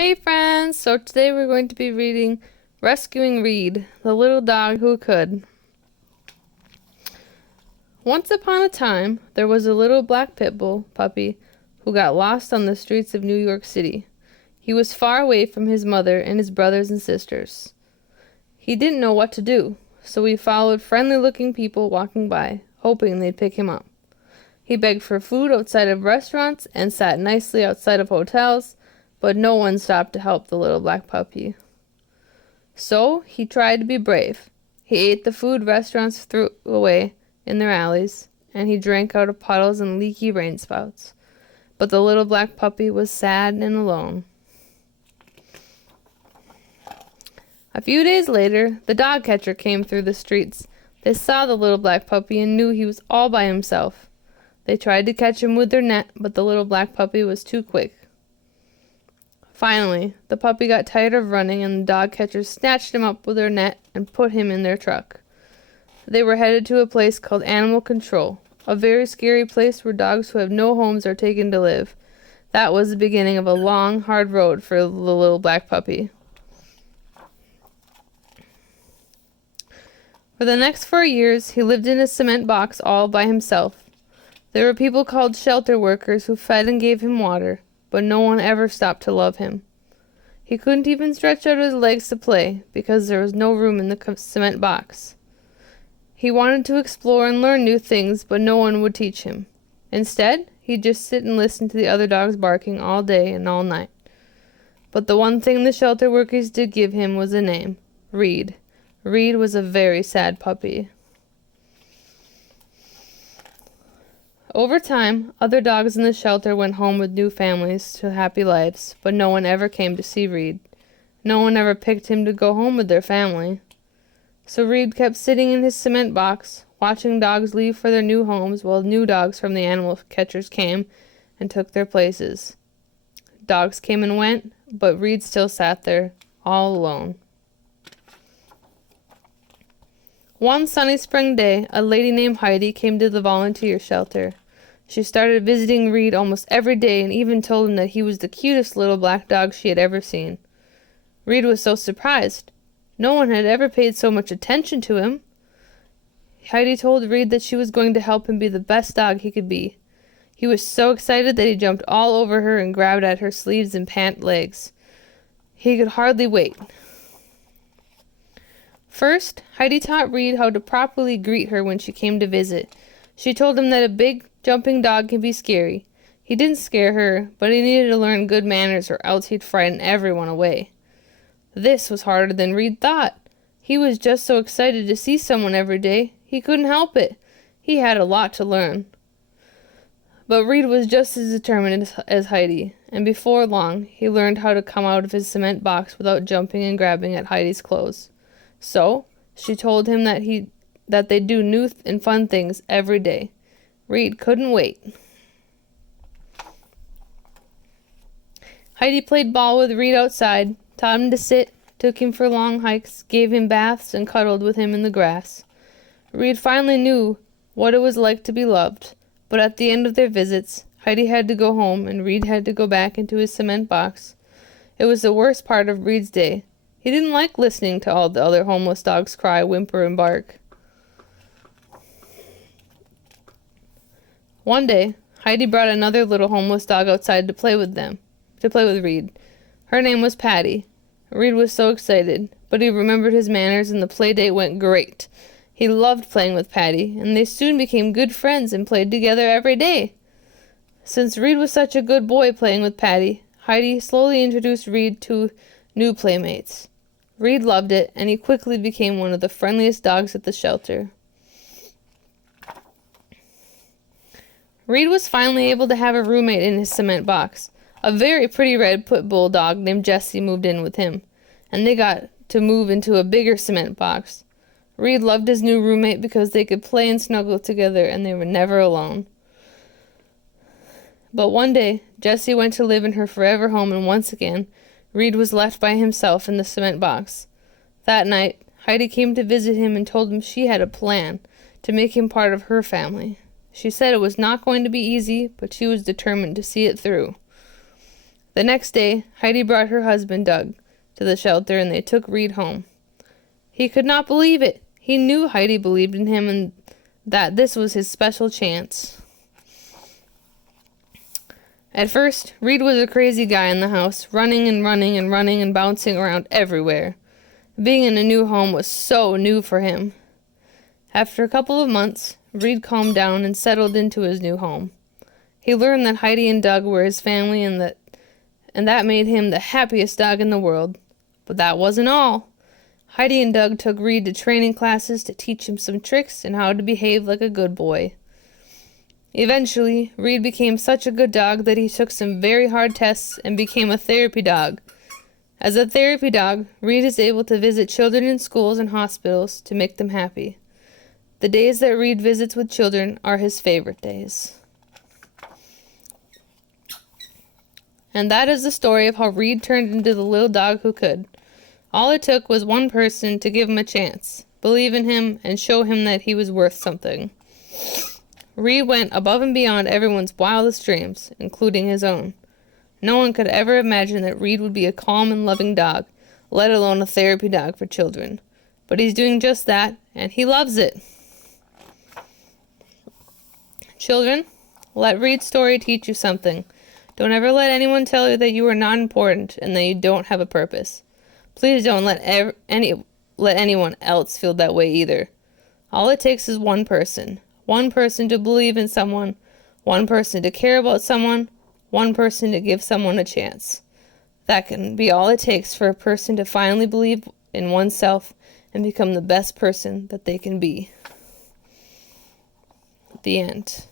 Hey friends! So today we're going to be reading Rescuing Reed, the Little Dog Who Could. Once upon a time, there was a little black pit bull puppy who got lost on the streets of New York City. He was far away from his mother and his brothers and sisters. He didn't know what to do, so he followed friendly-looking people walking by, hoping they'd pick him up. He begged for food outside of restaurants and sat nicely outside of hotels, but no one stopped to help the little black puppy. So he tried to be brave. He ate the food restaurants threw away in their alleys, and he drank out of puddles and leaky rain spouts. But the little black puppy was sad and alone. A few days later, the dog catcher came through the streets. They saw the little black puppy and knew he was all by himself. They tried to catch him with their net, but the little black puppy was too quick. Finally, the puppy got tired of running, and the dog catchers snatched him up with their net and put him in their truck. They were headed to a place called Animal Control, a very scary place where dogs who have no homes are taken to live. That was the beginning of a long, hard road for the little black puppy. For the next 4 years, he lived in a cement box all by himself. There were people called shelter workers who fed and gave him water, but no one ever stopped to love him. He couldn't even stretch out his legs to play because there was no room in the cement box. He wanted to explore and learn new things, but no one would teach him. Instead, he'd just sit and listen to the other dogs barking all day and all night. But the one thing the shelter workers did give him was a name, Reed. Reed was a very sad puppy. Over time, other dogs in the shelter went home with new families to happy lives, but no one ever came to see Reed. No one ever picked him to go home with their family. So Reed kept sitting in his cement box, watching dogs leave for their new homes while new dogs from the animal catchers came and took their places. Dogs came and went, but Reed still sat there, all alone. One sunny spring day, a lady named Heidi came to the volunteer shelter. She started visiting Reed almost every day and even told him that he was the cutest little black dog she had ever seen. Reed was so surprised. No one had ever paid so much attention to him. Heidi told Reed that she was going to help him be the best dog he could be. He was so excited that he jumped all over her and grabbed at her sleeves and pant legs. He could hardly wait. First, Heidi taught Reed how to properly greet her when she came to visit. She told him that a big, jumping dog can be scary. He didn't scare her, but he needed to learn good manners or else he'd frighten everyone away. This was harder than Reed thought. He was just so excited to see someone every day, he couldn't help it. He had a lot to learn. But Reed was just as determined as Heidi, and before long, he learned how to come out of his cement box without jumping and grabbing at Heidi's clothes. So, she told him that they'd do new and fun things every day. Reed couldn't wait. Heidi played ball with Reed outside, taught him to sit, took him for long hikes, gave him baths, and cuddled with him in the grass. Reed finally knew what it was like to be loved, but at the end of their visits, Heidi had to go home and Reed had to go back into his cement box. It was the worst part of Reed's day. He didn't like listening to all the other homeless dogs cry, whimper, and bark. One day, Heidi brought another little homeless dog outside to play with Reed. Her name was Patty. Reed was so excited, but he remembered his manners and the play date went great. He loved playing with Patty, and they soon became good friends and played together every day. Since Reed was such a good boy playing with Patty, Heidi slowly introduced Reed to new playmates. Reed loved it, and he quickly became one of the friendliest dogs at the shelter. Reed was finally able to have a roommate in his cement box. A very pretty red pit bull dog named Jessie moved in with him, and they got to move into a bigger cement box. Reed loved his new roommate because they could play and snuggle together, and they were never alone. But one day, Jessie went to live in her forever home, and once again, Reed was left by himself in the cement box. That night, Heidi came to visit him and told him she had a plan to make him part of her family. She said it was not going to be easy, but she was determined to see it through. The next day, Heidi brought her husband, Doug, to the shelter, and they took Reed home. He could not believe it. He knew Heidi believed in him and that this was his special chance. At first, Reed was a crazy guy in the house, running and bouncing around everywhere. Being in a new home was so new for him. After a couple of months, Reed calmed down and settled into his new home. He learned that Heidi and Doug were his family and that made him the happiest dog in the world. But that wasn't all. Heidi and Doug took Reed to training classes to teach him some tricks and how to behave like a good boy. Eventually, Reed became such a good dog that he took some very hard tests and became a therapy dog. As a therapy dog, Reed is able to visit children in schools and hospitals to make them happy. The days that Reed visits with children are his favorite days. And that is the story of how Reed turned into the little dog who could. All it took was one person to give him a chance, believe in him, and show him that he was worth something. Reed went above and beyond everyone's wildest dreams, including his own. No one could ever imagine that Reed would be a calm and loving dog, let alone a therapy dog for children. But he's doing just that, and he loves it. Children, let Reed's story teach you something. Don't ever let anyone tell you that you are not important and that you don't have a purpose. Please don't let anyone else feel that way either. All it takes is one person to believe in someone, one person to care about someone, one person to give someone a chance. That can be all it takes for a person to finally believe in oneself and become the best person that they can be. The end.